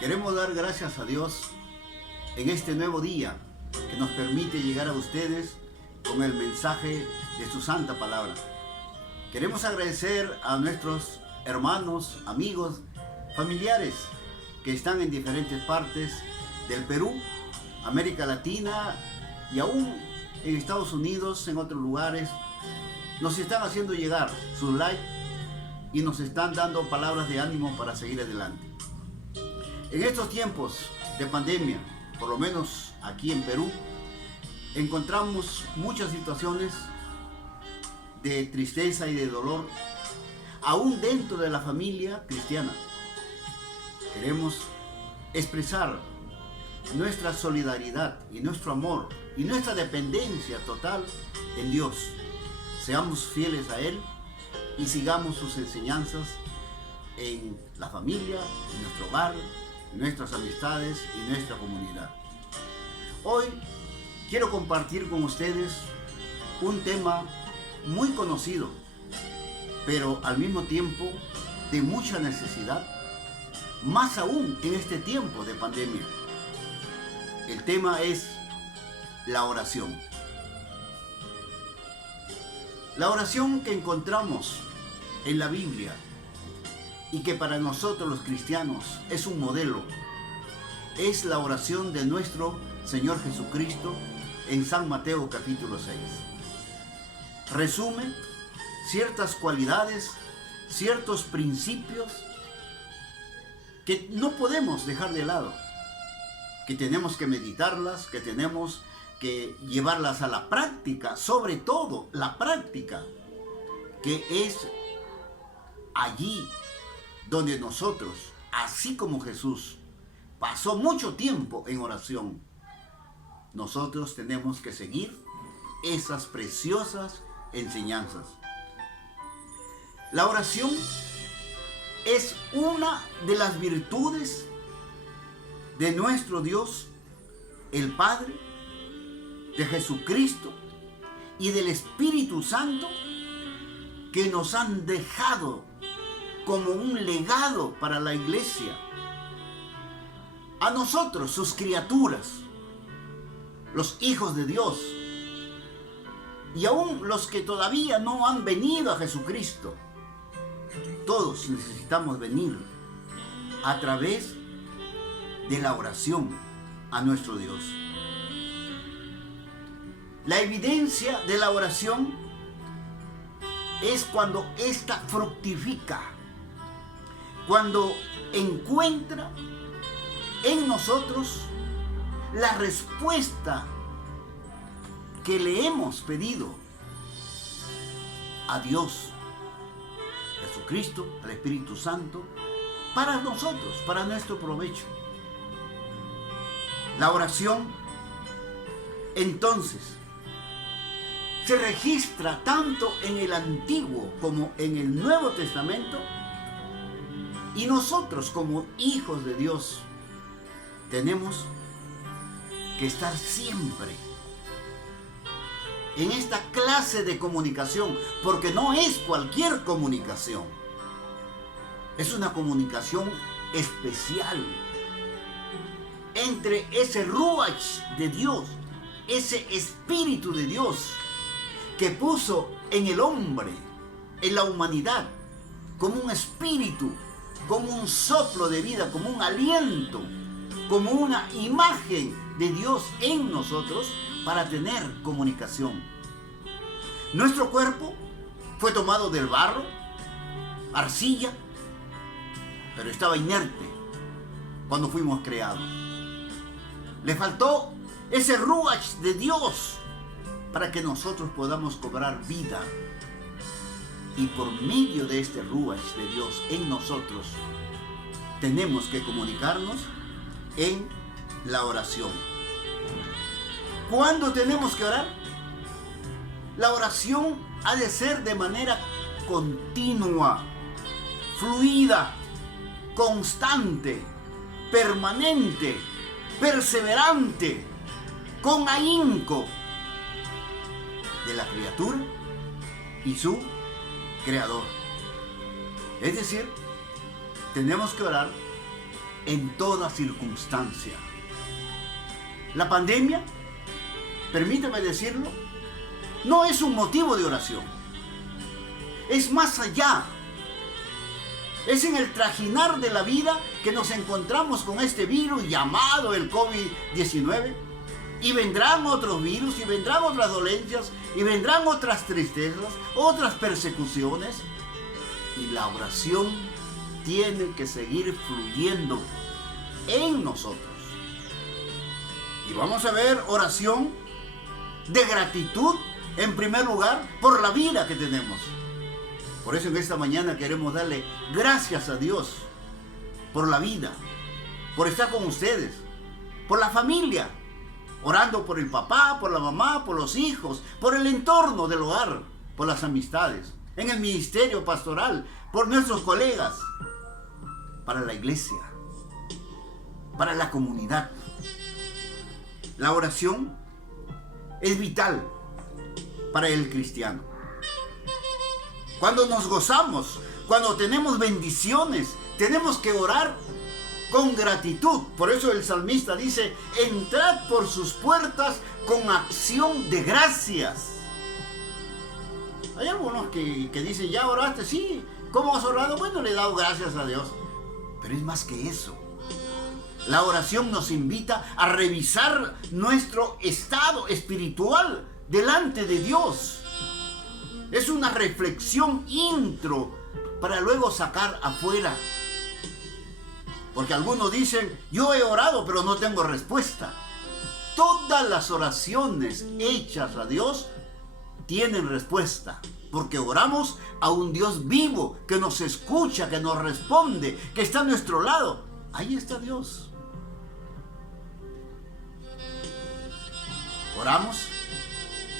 Queremos dar gracias a Dios en este nuevo día que nos permite llegar a ustedes con el mensaje de su santa palabra. Queremos agradecer a nuestros hermanos, amigos, familiares que están en diferentes partes del Perú, América Latina y aún en Estados Unidos, en otros lugares. Nos están haciendo llegar sus likes y nos están dando palabras de ánimo para seguir adelante. En estos tiempos de pandemia, por lo menos aquí en Perú, encontramos muchas situaciones de tristeza y de dolor, aún dentro de la familia cristiana. Queremos expresar nuestra solidaridad y nuestro amor y nuestra dependencia total en Dios. Seamos fieles a Él y sigamos sus enseñanzas en la familia, en nuestro hogar, en nuestras amistades y nuestra comunidad. Hoy quiero compartir con ustedes un tema muy conocido, pero al mismo tiempo de mucha necesidad, más aún en este tiempo de pandemia. El tema es la oración. La oración que encontramos en la Biblia y que para nosotros los cristianos es un modelo, es la oración de nuestro Señor Jesucristo en San Mateo capítulo 6. Resume ciertas cualidades, ciertos principios que no podemos dejar de lado, que tenemos que meditarlas, que tenemos que llevarlas a la práctica, sobre todo la práctica, que es allí donde nosotros, así como Jesús pasó mucho tiempo en oración, nosotros tenemos que seguir esas preciosas enseñanzas. La oración es una de las virtudes de nuestro Dios, el Padre, de Jesucristo y del Espíritu Santo, que nos han dejado como un legado para la iglesia. A nosotros, sus criaturas, los hijos de Dios, y aún los que todavía no han venido a Jesucristo, todos necesitamos venir a través de la oración a nuestro Dios. La evidencia de la oración es cuando ésta fructifica, cuando encuentra en nosotros la respuesta que le hemos pedido a Dios, Jesucristo, al Espíritu Santo, para nosotros, para nuestro provecho. La oración, entonces, se registra tanto en el Antiguo como en el Nuevo Testamento, y nosotros como hijos de Dios tenemos que estar siempre en esta clase de comunicación, porque no es cualquier comunicación, es una comunicación especial entre ese Ruach de Dios, ese Espíritu de Dios que puso en el hombre, en la humanidad, como un espíritu, como un soplo de vida, como un aliento, como una imagen de Dios en nosotros para tener comunicación. Nuestro cuerpo fue tomado del barro, arcilla, pero estaba inerte cuando fuimos creados. Le faltó ese Ruach de Dios para que nosotros podamos cobrar vida. Y por medio de este Ruach de Dios en nosotros, tenemos que comunicarnos en la oración. ¿Cuándo tenemos que orar? La oración ha de ser de manera continua, fluida, constante, permanente, perseverante, con ahínco de la criatura y su Creador. Es decir, tenemos que orar en toda circunstancia. La pandemia, permíteme decirlo, no es un motivo de oración. Es más allá. Es en el trajinar de la vida que nos encontramos con este virus llamado el COVID-19. Y vendrán otros virus, y vendrán otras dolencias, y vendrán otras tristezas, otras persecuciones. Y la oración tiene que seguir fluyendo en nosotros. Y vamos a ver oración de gratitud, en primer lugar, por la vida que tenemos. Por eso en esta mañana queremos darle gracias a Dios por la vida, por estar con ustedes, por la familia, orando por el papá, por la mamá, por los hijos, por el entorno del hogar, por las amistades, en el ministerio pastoral, por nuestros colegas, para la iglesia, para la comunidad. La oración es vital para el cristiano. Cuando nos gozamos, cuando tenemos bendiciones, tenemos que orar con gratitud. Por eso el salmista dice, entrad por sus puertas con acción de gracias. Hay algunos que dicen, ¿ya oraste? Sí. ¿Cómo has orado? Bueno, le he dado gracias a Dios. Pero es más que eso. La oración nos invita a revisar nuestro estado espiritual delante de Dios. Es una reflexión intro para luego sacar afuera. Porque algunos dicen, yo he orado pero no tengo respuesta. Todas las oraciones hechas a Dios tienen respuesta. Porque oramos a un Dios vivo que nos escucha, que nos responde, que está a nuestro lado. Ahí está Dios. Oramos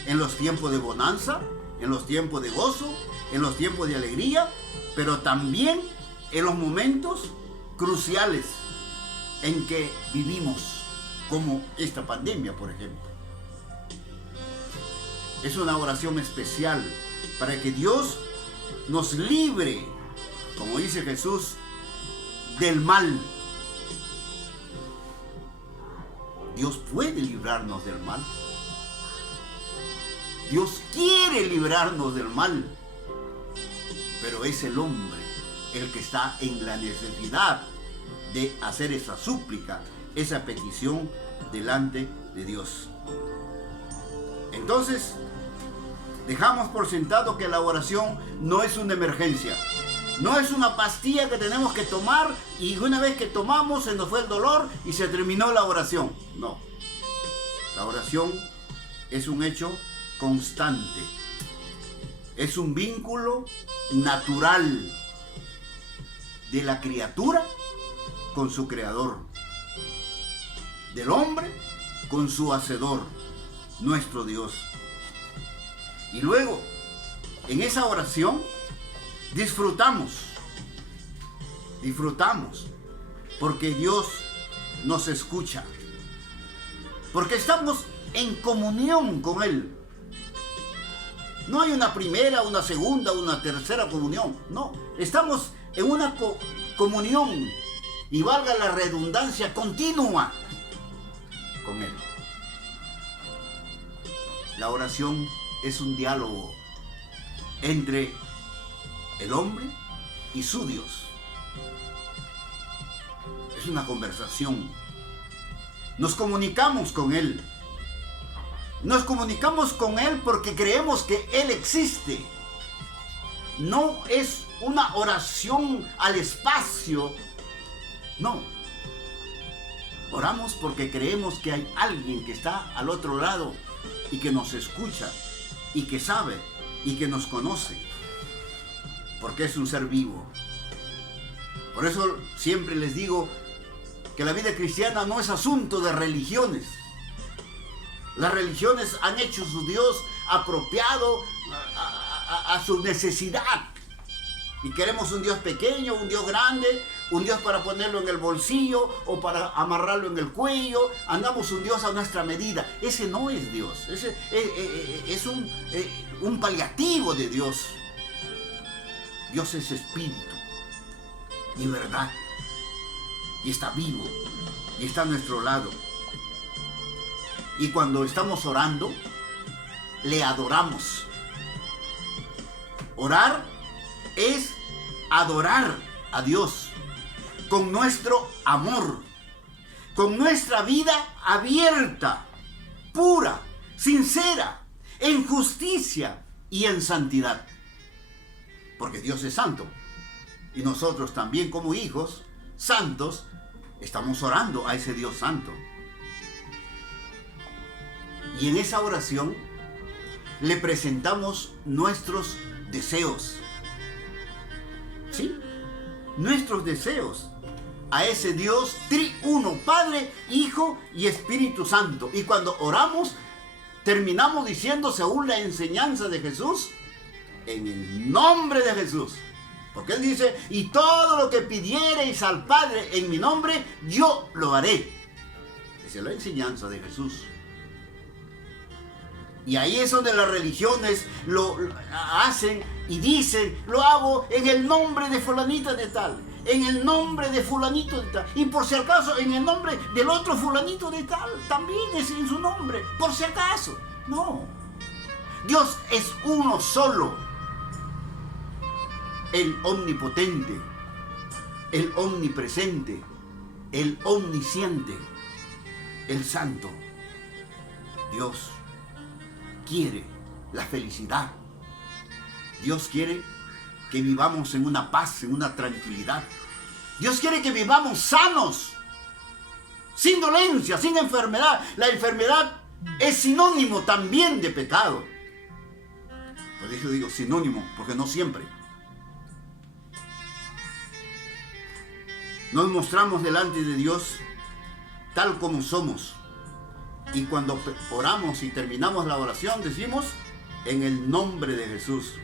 en los tiempos de bonanza, en los tiempos de gozo, en los tiempos de alegría, pero también en los momentos cruciales en que vivimos, como esta pandemia, por ejemplo. Es una oración especial para que Dios nos libre, como dice Jesús, del mal. Dios puede librarnos del mal. Dios quiere librarnos del mal, pero es el hombre el que está en la necesidad de hacer esa súplica, esa petición delante de Dios. Entonces, dejamos por sentado que la oración no es una emergencia, no es una pastilla que tenemos que tomar y una vez que tomamos se nos fue el dolor y se terminó la oración. No, la oración es un hecho constante, es un vínculo natural de la criatura con su creador, del hombre con su hacedor, nuestro Dios. Y luego, en esa oración, disfrutamos, porque Dios nos escucha, porque estamos en comunión con Él. No hay una primera, una segunda, una tercera comunión. No, estamos en una comunión, y valga la redundancia, continua con Él. La oración es un diálogo entre el hombre y su Dios. Es una conversación. Nos comunicamos con Él. Nos comunicamos con Él porque creemos que Él existe. No es una oración al espacio. No. Oramos porque creemos que hay alguien que está al otro lado y que nos escucha y que sabe y que nos conoce. Porque es un ser vivo. Por eso siempre les digo que la vida cristiana no es asunto de religiones. Las religiones han hecho su Dios apropiado a su necesidad. Y queremos un Dios pequeño, un Dios grande, un Dios para ponerlo en el bolsillo o para amarrarlo en el cuello. Andamos un Dios a nuestra medida. Ese no es Dios. Ese es un paliativo de Dios. Dios es espíritu y verdad. y está vivo y está a nuestro lado. Y cuando estamos orando, le adoramos. Orar es adorar a Dios con nuestro amor, con nuestra vida abierta, pura, sincera, en justicia y en santidad. Porque Dios es santo. Y nosotros también como hijos santos estamos orando a ese Dios santo. Y en esa oración le presentamos nuestros deseos. ¿Sí? Nuestros deseos a ese Dios triuno, Padre, Hijo y Espíritu Santo. Y cuando oramos, terminamos diciendo, según la enseñanza de Jesús, en el nombre de Jesús. Porque Él dice, y todo lo que pidiereis al Padre en mi nombre, yo lo haré. Esa es la enseñanza de Jesús. Y ahí es donde las religiones lo hacen y dicen, lo hago en el nombre de fulanita de tal, en el nombre de fulanito de tal, y por si acaso en el nombre del otro fulanito de tal, también es en su nombre, por si acaso. No, Dios es uno solo, el omnipotente, el omnipresente, el omnisciente, el santo. Dios quiere la felicidad. Dios quiere que vivamos en una paz, en una tranquilidad. Dios quiere que vivamos sanos, sin dolencia, sin enfermedad. La enfermedad es sinónimo también de pecado. Por eso digo sinónimo, porque no siempre. Nos mostramos delante de Dios tal como somos. Y cuando oramos y terminamos la oración, decimos, en el nombre de Jesús.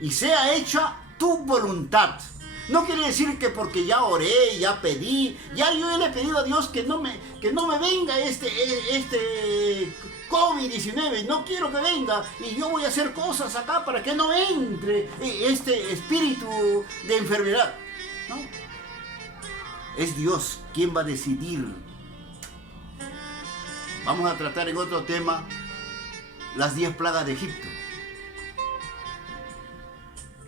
Y sea hecha tu voluntad. No quiere decir que porque ya oré, ya pedí, ya yo le he pedido a Dios que no me venga este COVID-19. No quiero que venga y yo voy a hacer cosas acá para que no entre este espíritu de enfermedad. No. Es Dios quien va a decidir. Vamos a tratar en otro tema las 10 plagas de Egipto.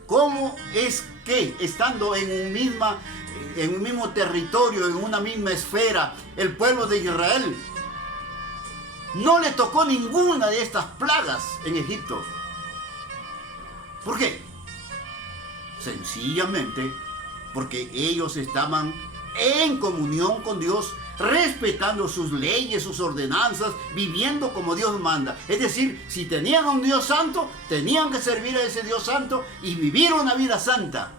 ¿Cómo es que estando en un mismo territorio, en una misma esfera, el pueblo de Israel no le tocó ninguna de estas plagas en Egipto? ¿Por qué? Sencillamente porque ellos estaban en comunión con Dios, respetando sus leyes, sus ordenanzas, viviendo como Dios manda. Es decir, si tenían a un Dios santo, tenían que servir a ese Dios santo y vivir una vida santa.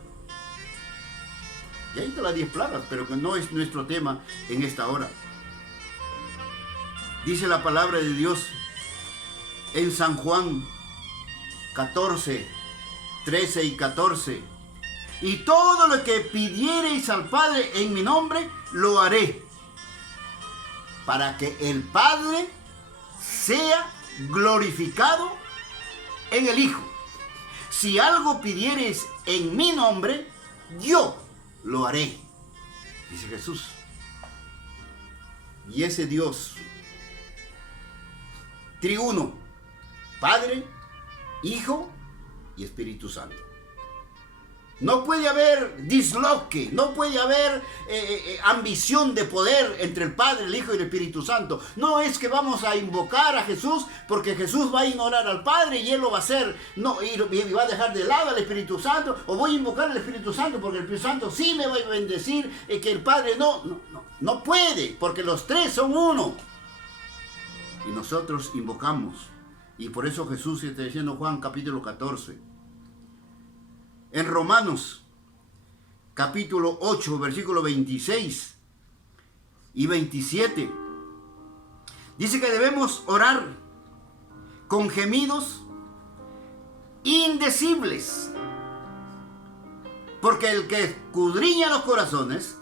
Y ahí están las 10 plagas, pero que no es nuestro tema en esta hora. Dice la palabra de Dios en San Juan 14, 13 y 14. Y todo lo que pidiereis al Padre en mi nombre, lo haré, para que el Padre sea glorificado en el Hijo. Si algo pidiereis en mi nombre, yo lo haré, dice Jesús. Y ese Dios triuno, Padre, Hijo y Espíritu Santo. No puede haber disloque, no puede haber ambición de poder entre el Padre, el Hijo y el Espíritu Santo. No es que vamos a invocar a Jesús porque Jesús va a ignorar al Padre y Él lo va a hacer, no, y va a dejar de lado al Espíritu Santo, o voy a invocar al Espíritu Santo porque el Espíritu Santo sí me va a bendecir, que el Padre no puede, porque los tres son uno. Y nosotros invocamos, y por eso Jesús está diciendo Juan capítulo 14. En Romanos, capítulo 8, versículo 26 y 27, dice que debemos orar con gemidos indecibles, porque el que escudriña los corazones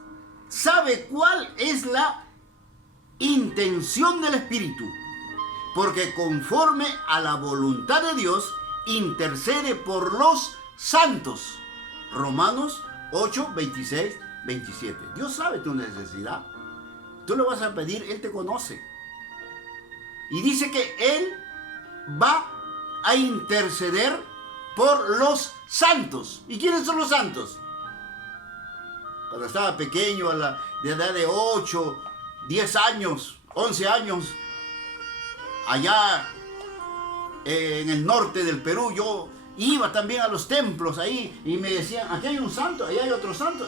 sabe cuál es la intención del Espíritu, porque conforme a la voluntad de Dios intercede por los santos. Romanos 8, 26 27. Dios sabe tu necesidad. Tú le vas a pedir, Él te conoce. Y dice que Él va a interceder por los santos. ¿Y quiénes son los santos? Cuando estaba pequeño, de edad de 8, 10 años, 11 años, allá en el norte del Perú, yo iba también a los templos ahí y me decían, aquí hay un santo, ahí hay otro santo,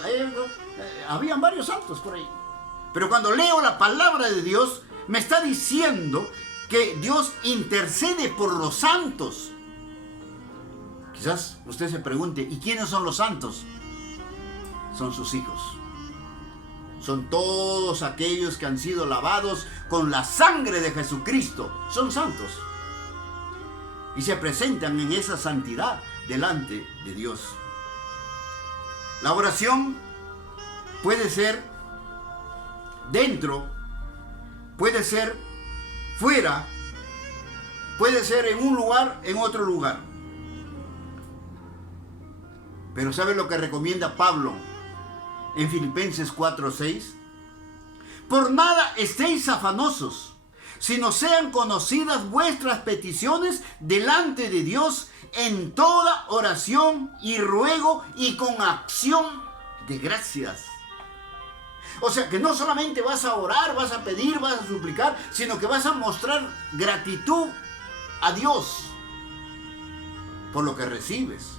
habían varios santos por ahí. Pero cuando leo la palabra de Dios, me está diciendo que Dios intercede por los santos. Quizás usted se pregunte, ¿y quiénes son los santos? Son sus hijos. Son todos aquellos que han sido lavados con la sangre de Jesucristo. Son santos. Y se presentan en esa santidad delante de Dios. La oración puede ser dentro, puede ser fuera, puede ser en un lugar, en otro lugar. Pero ¿sabe lo que recomienda Pablo en Filipenses 4:6? Por nada estéis afanosos, sino sean conocidas vuestras peticiones delante de Dios en toda oración y ruego y con acción de gracias. O sea que no solamente vas a orar, vas a pedir, vas a suplicar, sino que vas a mostrar gratitud a Dios por lo que recibes.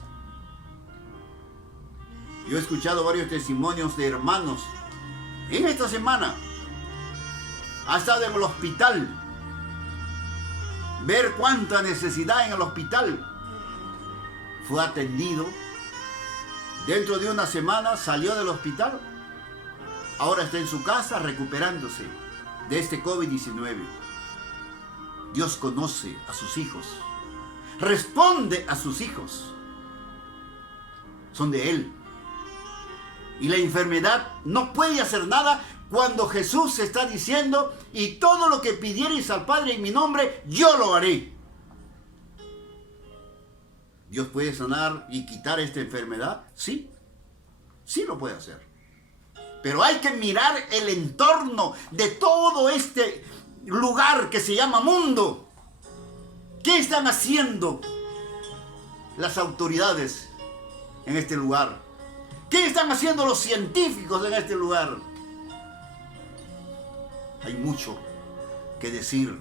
Yo he escuchado varios testimonios de hermanos en esta semana. Ha estado en el hospital. Ver cuánta necesidad en el hospital. Fue atendido. Dentro de una semana salió del hospital. Ahora está en su casa recuperándose de este COVID-19. Dios conoce a sus hijos. Responde a sus hijos. Son de Él. Y la enfermedad no puede hacer nada cuando Jesús está diciendo, y todo lo que pidiereis al Padre en mi nombre, yo lo haré. ¿Dios puede sanar y quitar esta enfermedad? Sí, sí lo puede hacer. Pero hay que mirar el entorno de todo este lugar que se llama mundo. ¿Qué están haciendo las autoridades en este lugar? ¿Qué están haciendo los científicos en este lugar? Hay mucho que decir.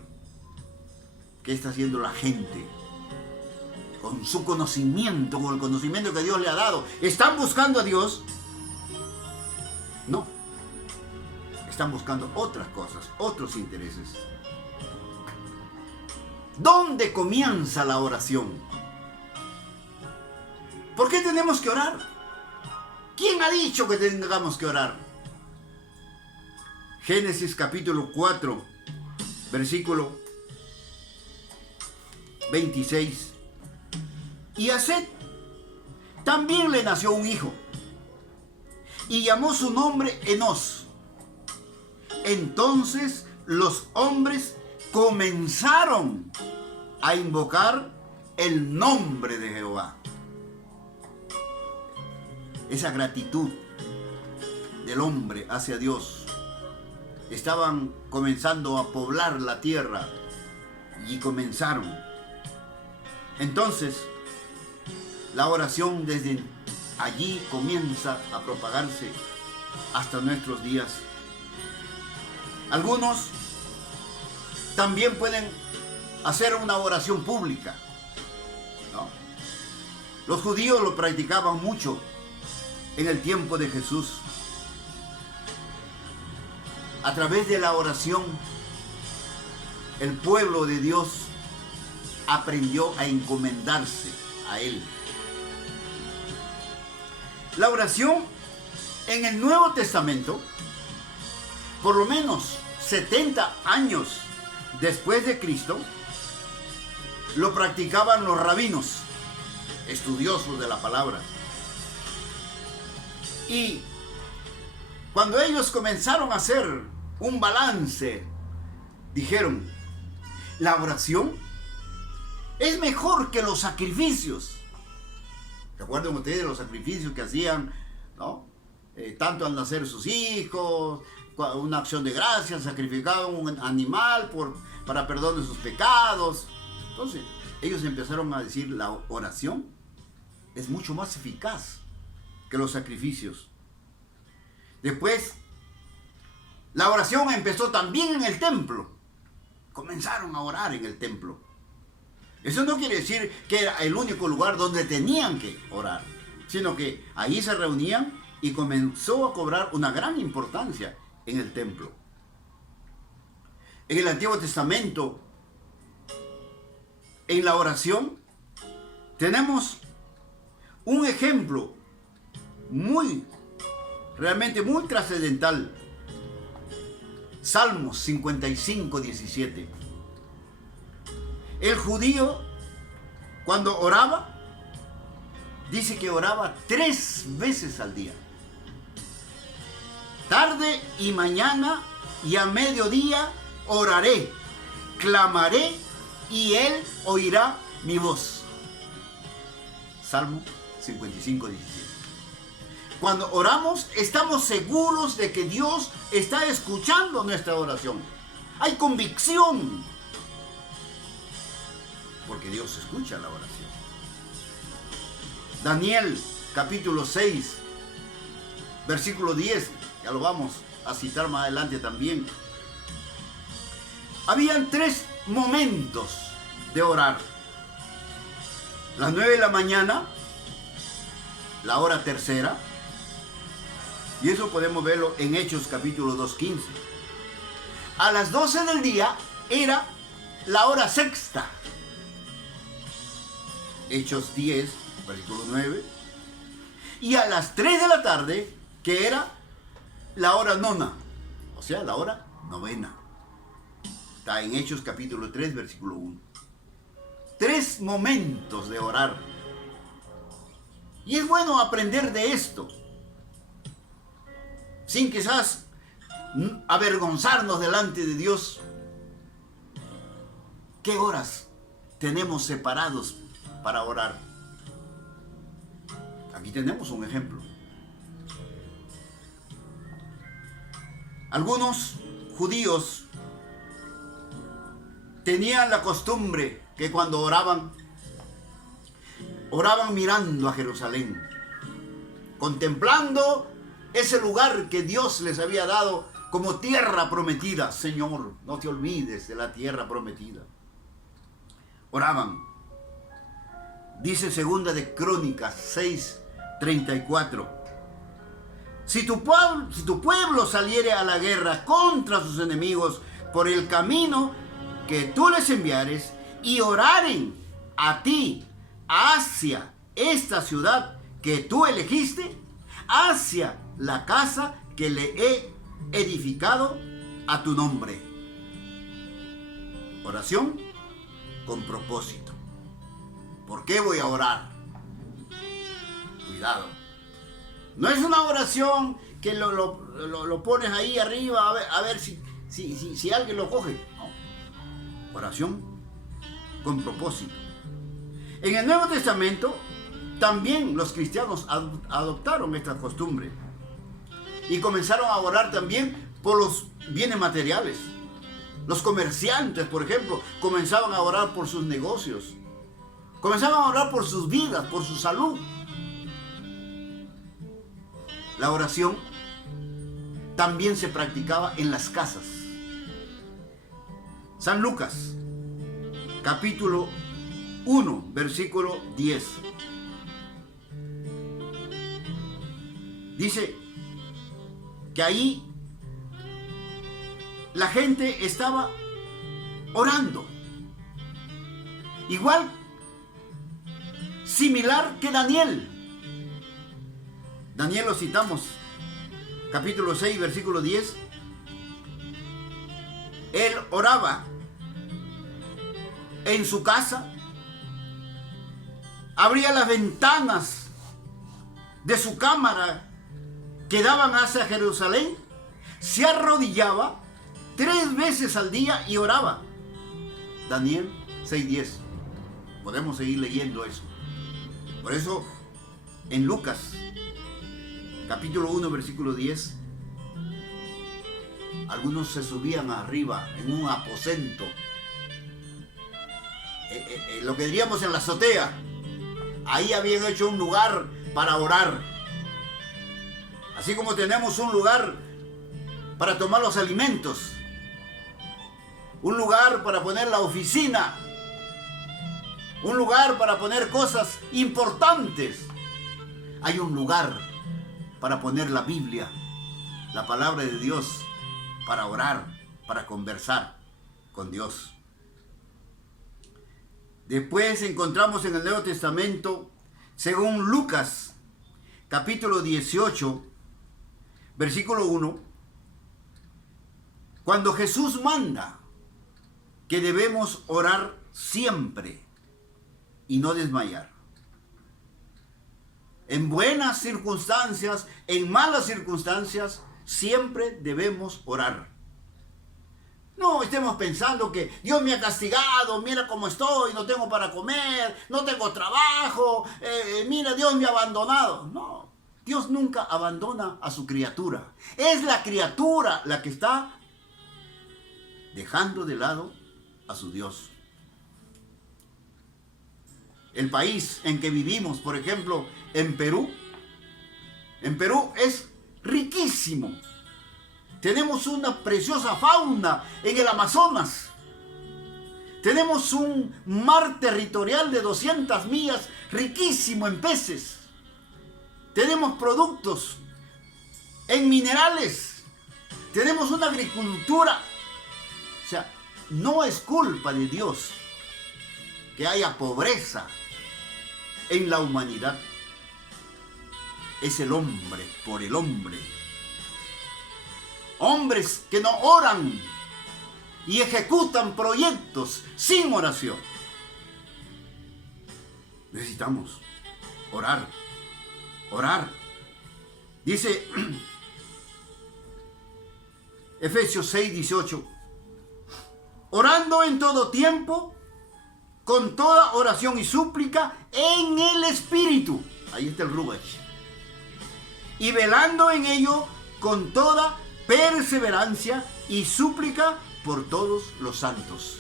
¿Qué está haciendo la gente con su conocimiento, con el conocimiento que Dios le ha dado? ¿Están buscando a Dios? No. Están buscando otras cosas, otros intereses. ¿Dónde comienza la oración? ¿Por qué tenemos que orar? ¿Quién ha dicho que tengamos que orar? Génesis capítulo 4, versículo 26. Y a Set también le nació un hijo, y llamó su nombre Enos. Entonces los hombres comenzaron a invocar el nombre de Jehová. Esa gratitud del hombre hacia Dios. Estaban comenzando a poblar la tierra y comenzaron. Entonces, la oración desde allí comienza a propagarse hasta nuestros días. Algunos también pueden hacer una oración pública, ¿no? Los judíos lo practicaban mucho en el tiempo de Jesús. A través de la oración, el pueblo de Dios aprendió a encomendarse a Él. La oración en el Nuevo Testamento, por lo menos 70 años después de Cristo, lo practicaban los rabinos, estudiosos de la palabra. Y cuando ellos comenzaron a hacer un balance, dijeron, la oración es mejor que los sacrificios. ¿Se acuerdan ustedes de los sacrificios que hacían, ¿no? tanto al nacer sus hijos, una acción de gracias, sacrificaban un animal para perdón de sus pecados. Entonces, ellos empezaron a decir, la oración es mucho más eficaz que los sacrificios. Después, la oración empezó también en el templo. Comenzaron a orar en el templo. Eso no quiere decir que era el único lugar donde tenían que orar, sino que ahí se reunían y comenzó a cobrar una gran importancia en el templo. En el Antiguo Testamento, en la oración, tenemos un ejemplo realmente muy trascendental. Salmos 55, 17. El judío, cuando oraba, dice que oraba 3 veces al día. Tarde y mañana y a mediodía oraré, clamaré y él oirá mi voz. Salmo 55, 17. Cuando oramos, estamos seguros de que Dios está escuchando nuestra oración. Hay convicción, porque Dios escucha la oración. Daniel, capítulo 6, versículo 10, ya lo vamos a citar más adelante también. Habían 3 momentos de orar. Las 9 de la mañana, la hora tercera, y eso podemos verlo en Hechos capítulo 2:15. A las 12 del día era la hora sexta. Hechos 10, versículo 9. Y a las 3 de la tarde, que era la hora nona, o sea, la hora novena. Está en Hechos capítulo 3, versículo 1. 3 momentos de orar. Y es bueno aprender de esto, sin quizás avergonzarnos delante de Dios. ¿Qué horas tenemos separados para orar? Aquí tenemos un ejemplo. Algunos judíos tenían la costumbre que cuando oraban mirando a Jerusalén, contemplando ese lugar que Dios les había dado como tierra prometida. Señor, no te olvides de la tierra prometida. Oraban. Dice segunda de Crónicas 6:34. Si tu pueblo saliere a la guerra contra sus enemigos por el camino que tú les enviares y oraren a ti hacia esta ciudad que tú elegiste, hacia la casa que le he edificado a tu nombre. Oración con propósito. ¿Por qué voy a orar? Cuidado. No es una oración que lo pones ahí arriba a ver si alguien lo coge. No. Oración con propósito. En el Nuevo Testamento también los cristianos adoptaron esta costumbre y comenzaron a orar también por los bienes materiales. Los comerciantes, por ejemplo, comenzaban a orar por sus negocios. Comenzaban a orar por sus vidas, por su salud. La oración también se practicaba en las casas. San Lucas, capítulo 1, versículo 10. Dice que ahí la gente estaba orando. Igual, similar que Daniel. Daniel lo citamos, capítulo 6, versículo 10. Él oraba en su casa, abría las ventanas de su cámara que daban hacia Jerusalén, se arrodillaba 3 veces al día y oraba. Daniel 6:10. Podemos seguir leyendo eso. Por eso, en Lucas, capítulo 1, versículo 10. Algunos se subían arriba en un aposento, lo que diríamos en la azotea. Ahí habían hecho un lugar para orar. Así como tenemos un lugar para tomar los alimentos, un lugar para poner la oficina, un lugar para poner cosas importantes, hay un lugar para poner la Biblia, la palabra de Dios, para orar, para conversar con Dios. Después encontramos en el Nuevo Testamento, según Lucas, capítulo 18, versículo 1, cuando Jesús manda que debemos orar siempre y no desmayar. En buenas circunstancias, en malas circunstancias, siempre debemos orar. No estemos pensando que Dios me ha castigado, mira cómo estoy, no tengo para comer, no tengo trabajo, mira, Dios me ha abandonado. No, Dios nunca abandona a su criatura. Es la criatura la que está dejando de lado a su Dios. El país en que vivimos, por ejemplo, en Perú es riquísimo. Tenemos una preciosa fauna en el Amazonas. Tenemos un mar territorial de 200 millas riquísimo en peces. Tenemos productos en minerales. Tenemos una agricultura. O sea, no es culpa de Dios que haya pobreza en la humanidad. Es el hombre por el hombre. Hombres que no oran y ejecutan proyectos sin oración. Necesitamos orar, orar. Dice Efesios 6, 18. Orando en todo tiempo, con toda oración y súplica en el Espíritu. Ahí está el Rubach. Y velando en ello con toda perseverancia y súplica por todos los santos.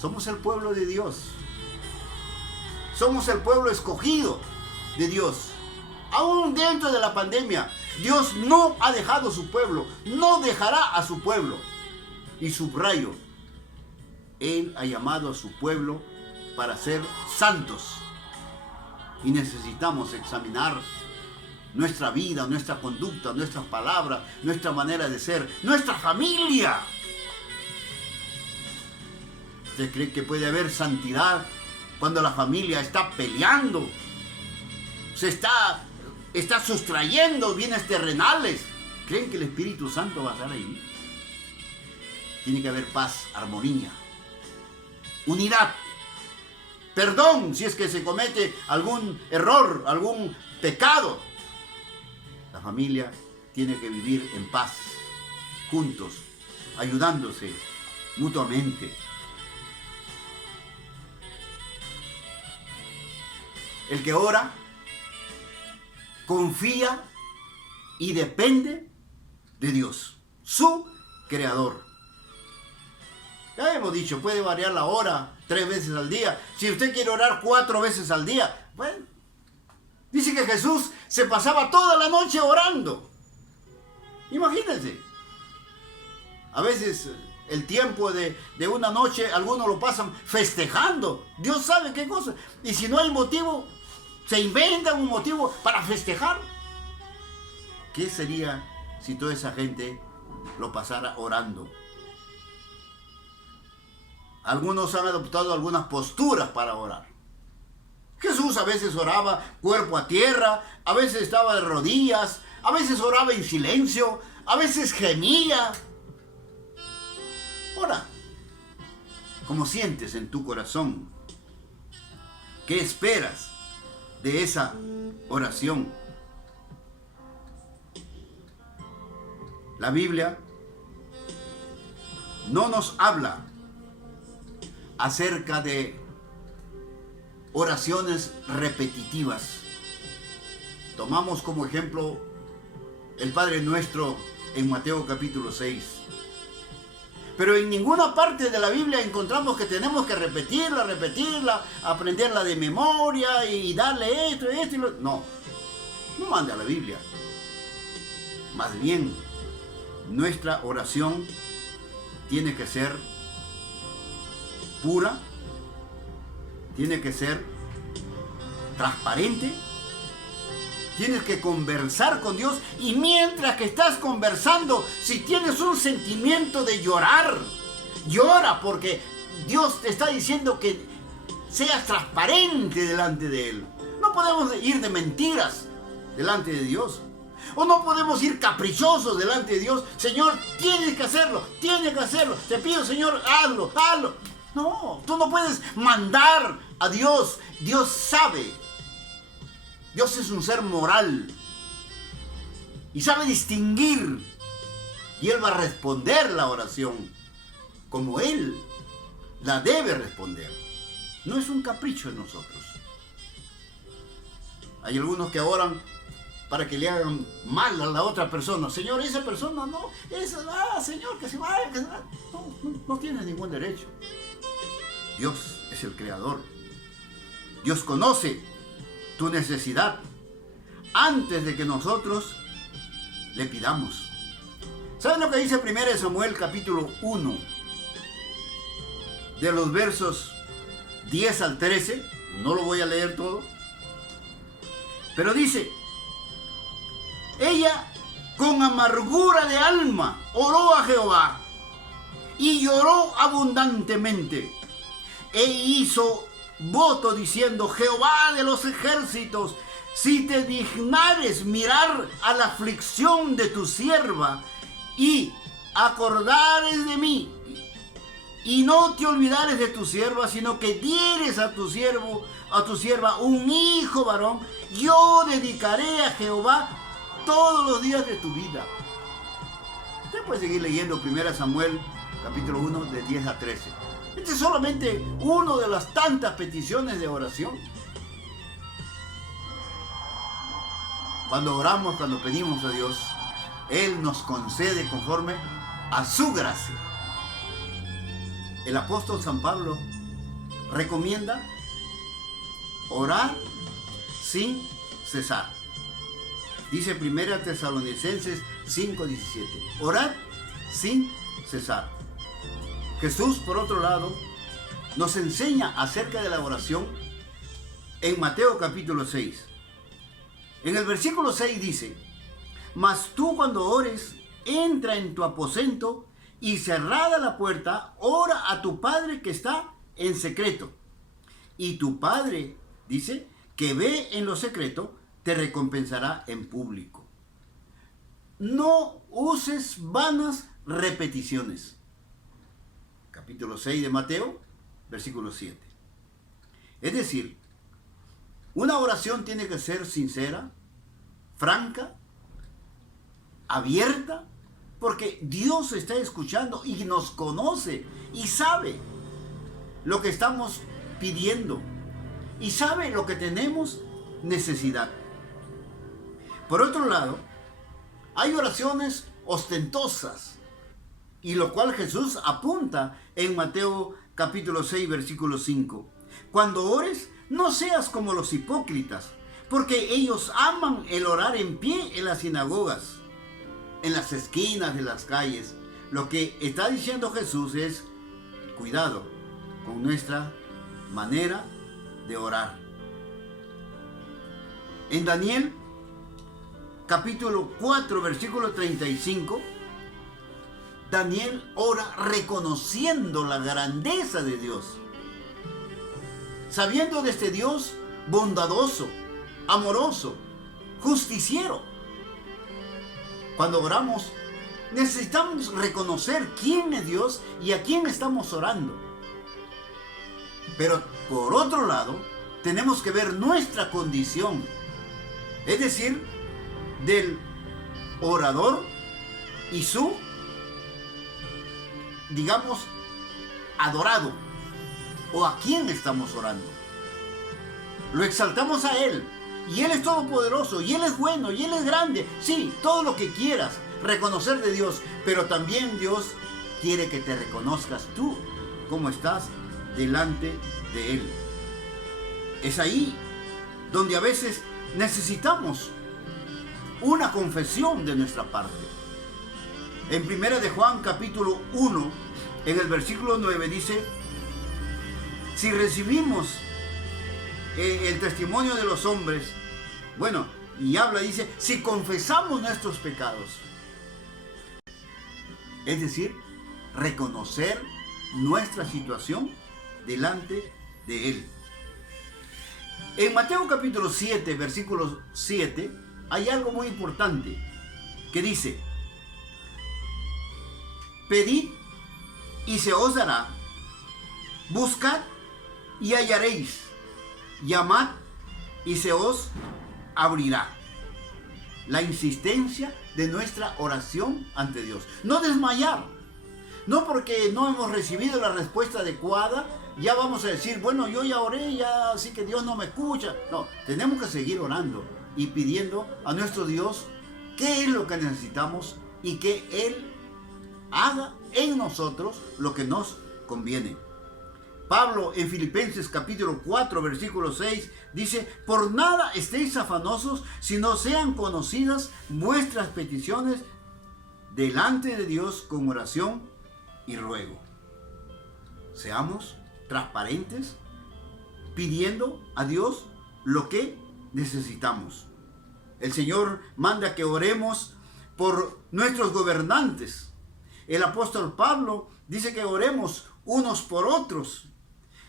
Somos el pueblo de Dios. Somos el pueblo escogido de Dios. Aún dentro de la pandemia, Dios no ha dejado a su pueblo, no dejará a su pueblo. Y subrayo, Él ha llamado a su pueblo para ser santos. Y necesitamos examinar nuestra vida, nuestra conducta, nuestras palabras, nuestra manera de ser, nuestra familia. ¿Usted cree que puede haber santidad cuando la familia está peleando? Se está sustrayendo bienes terrenales. ¿Creen que el Espíritu Santo va a estar ahí? Tiene que haber paz, armonía, unidad, perdón si es que se comete algún error, algún pecado. La familia tiene que vivir en paz, juntos, ayudándose mutuamente. El que ora, confía y depende de Dios, su creador. Ya hemos dicho, puede variar la hora 3 veces al día. Si usted quiere orar 4 veces al día, bueno. Dice que Jesús se pasaba toda la noche orando. Imagínense. A veces el tiempo de una noche, algunos lo pasan festejando. Dios sabe qué cosa. Y si no hay motivo, se inventan un motivo para festejar. ¿Qué sería si toda esa gente lo pasara orando? Algunos han adoptado algunas posturas para orar. Jesús a veces oraba cuerpo a tierra, a veces estaba de rodillas, a veces oraba en silencio, a veces gemía. Ora, como sientes en tu corazón. ¿Qué esperas de esa oración? La Biblia no nos habla acerca de oraciones repetitivas. Tomamos como ejemplo el Padre Nuestro en Mateo capítulo 6. Pero en ninguna parte de la Biblia encontramos que tenemos que repetirla, aprenderla de memoria y darle esto y lo... No, no manda la Biblia. Más bien, nuestra oración tiene que ser pura, tiene que ser transparente. Tienes que conversar con Dios, y mientras que estás conversando, si tienes un sentimiento de llorar, llora, porque Dios te está diciendo que seas transparente delante de Él. No podemos ir de mentiras delante de Dios. O no podemos ir caprichosos delante de Dios. Señor, tienes que hacerlo. Te pido, Señor, hazlo. No, tú no puedes mandar a Dios. Dios sabe. Dios es un ser moral y sabe distinguir, y Él va a responder la oración como Él la debe responder. No es un capricho en nosotros. Hay algunos que oran para que le hagan mal a la otra persona. Señor, esa persona no, Señor, que se vaya, no tiene ningún derecho. Dios es el creador. Dios conoce tu necesidad antes de que nosotros le pidamos. ¿Saben lo que dice 1 Samuel capítulo 1? De los versos 10 al 13. No lo voy a leer todo. Pero dice: ella con amargura de alma oró a Jehová y lloró abundantemente e hizo voto diciendo: Jehová de los ejércitos, si te dignares mirar a la aflicción de tu sierva y acordares de mí, y no te olvidares de tu sierva, sino que dieres a tu sierva un hijo varón, yo dedicaré a Jehová todos los días de tu vida. Usted puede seguir leyendo 1 Samuel capítulo 1 de 10 a 13. Este es solamente uno de las tantas peticiones de oración. Cuando oramos, cuando pedimos a Dios, Él nos concede conforme a su gracia. El apóstol San Pablo recomienda orar sin cesar. Dice 1 Tesalonicenses 5:17. Orad sin cesar. Jesús, por otro lado, nos enseña acerca de la oración en Mateo capítulo 6. En el versículo 6 dice: mas tú cuando ores, entra en tu aposento y cerrada la puerta, ora a tu Padre que está en secreto. Y tu Padre, dice, que ve en lo secreto, te recompensará en público. No uses vanas repeticiones. Capítulo 6 de Mateo, versículo 7. Es decir, una oración tiene que ser sincera, franca, abierta, porque Dios está escuchando y nos conoce y sabe lo que estamos pidiendo y sabe lo que tenemos necesidad. Por otro lado, hay oraciones ostentosas, y lo cual Jesús apunta en Mateo capítulo 6, versículo 5. Cuando ores, no seas como los hipócritas, porque ellos aman el orar en pie en las sinagogas, en las esquinas de las calles. Lo que está diciendo Jesús es: cuidado con nuestra manera de orar. En Daniel capítulo 4, versículo 35, Daniel ora reconociendo la grandeza de Dios, sabiendo de este Dios bondadoso, amoroso, justiciero. Cuando oramos, necesitamos reconocer quién es Dios y a quién estamos orando. Pero por otro lado, tenemos que ver nuestra condición, es decir, del orador y su, digamos, adorado, o a quién estamos orando. Lo exaltamos a Él, Y Él es todopoderoso, y Él es bueno, y Él es grande. Sí, todo lo que quieras reconocer de Dios, pero también Dios quiere que te reconozcas tú como estás delante de Él. Es ahí donde a veces necesitamos una confesión de nuestra parte. En 1 de Juan capítulo 1, en el versículo 9 dice: si recibimos el testimonio de los hombres, bueno, y habla, dice, si confesamos nuestros pecados, es decir, reconocer nuestra situación delante de Él. En Mateo capítulo 7, versículo 7, hay algo muy importante que dice: pedid y se os dará, buscad y hallaréis, llamad y se os abrirá. La insistencia de nuestra oración ante Dios. No desmayar. No porque no hemos recibido la respuesta adecuada, ya vamos a decir, bueno, yo ya oré, ya así que Dios no me escucha. No, tenemos que seguir orando y pidiendo a nuestro Dios qué es lo que necesitamos y que Él haga en nosotros lo que nos conviene. Pablo en Filipenses capítulo 4 versículo 6 dice: por nada estéis afanosos, sino sean conocidas vuestras peticiones delante de Dios con oración y ruego. Seamos transparentes pidiendo a Dios lo que necesitamos. El Señor manda que oremos por nuestros gobernantes. El apóstol Pablo dice que oremos unos por otros.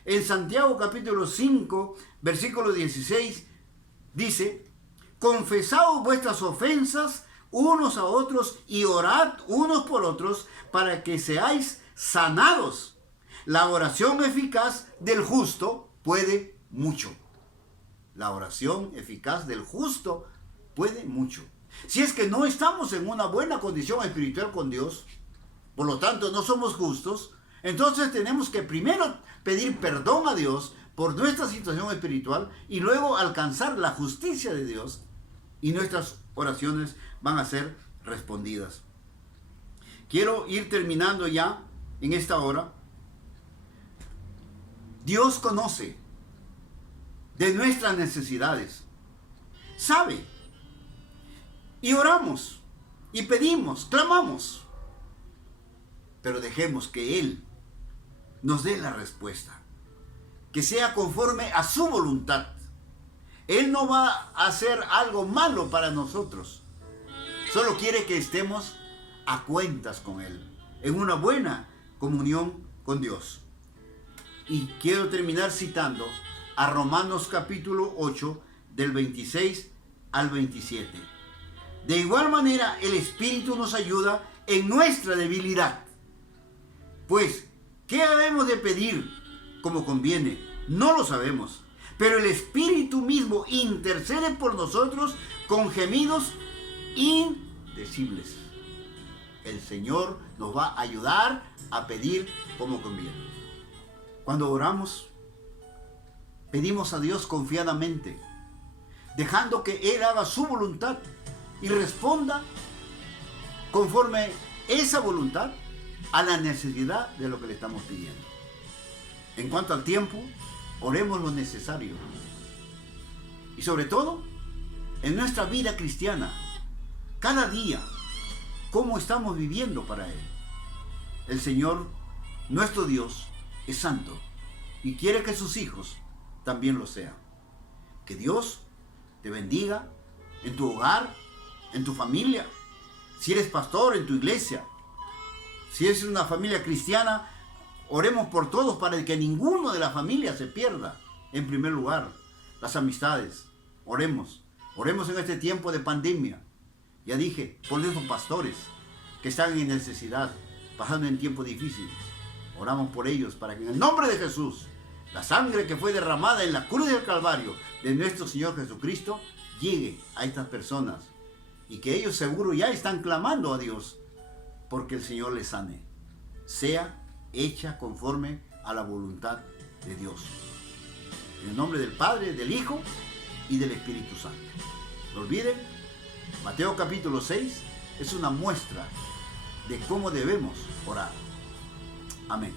En Santiago capítulo 5, versículo 16, dice: confesaos vuestras ofensas unos a otros y orad unos por otros para que seáis sanados. La oración eficaz del justo puede mucho. La oración eficaz del justo puede mucho. Si es que no estamos en una buena condición espiritual con Dios, por lo tanto no somos justos, entonces tenemos que primero pedir perdón a Dios por nuestra situación espiritual y luego alcanzar la justicia de Dios, y nuestras oraciones van a ser respondidas. Quiero ir terminando ya en esta hora. Dios conoce de nuestras necesidades, sabe, y oramos, y pedimos, clamamos, pero dejemos que Él nos dé la respuesta, que sea conforme a su voluntad. Él no va a hacer algo malo para nosotros, solo quiere que estemos a cuentas con Él, en una buena comunión con Dios. Y quiero terminar citando a Romanos capítulo 8, del 26 al 27. De igual manera, el Espíritu nos ayuda en nuestra debilidad. Pues, ¿qué debemos de pedir como conviene? No lo sabemos. Pero el Espíritu mismo intercede por nosotros con gemidos indecibles. El Señor nos va a ayudar a pedir como conviene. Cuando oramos, pedimos a Dios confiadamente, dejando que Él haga su voluntad y responda conforme esa voluntad a la necesidad de lo que le estamos pidiendo. En cuanto al tiempo, oremos lo necesario. Y sobre todo, en nuestra vida cristiana, cada día, ¿cómo estamos viviendo para Él? El Señor, nuestro Dios, es santo y quiere que sus hijos también lo sean. Que Dios te bendiga en tu hogar, en tu familia. Si eres pastor, en tu iglesia. Si es una familia cristiana, oremos por todos para que ninguno de la familia se pierda. En primer lugar, las amistades. Oremos. Oremos en este tiempo de pandemia. Ya dije, por esos pastores que están en necesidad, pasando en tiempos difíciles. Oramos por ellos para que en el nombre de Jesús, la sangre que fue derramada en la cruz del Calvario de nuestro Señor Jesucristo llegue a estas personas y que ellos seguro ya están clamando a Dios porque el Señor les sane. Sea hecha conforme a la voluntad de Dios. En el nombre del Padre, del Hijo y del Espíritu Santo. No olviden, Mateo capítulo 6 es una muestra de cómo debemos orar. Amén.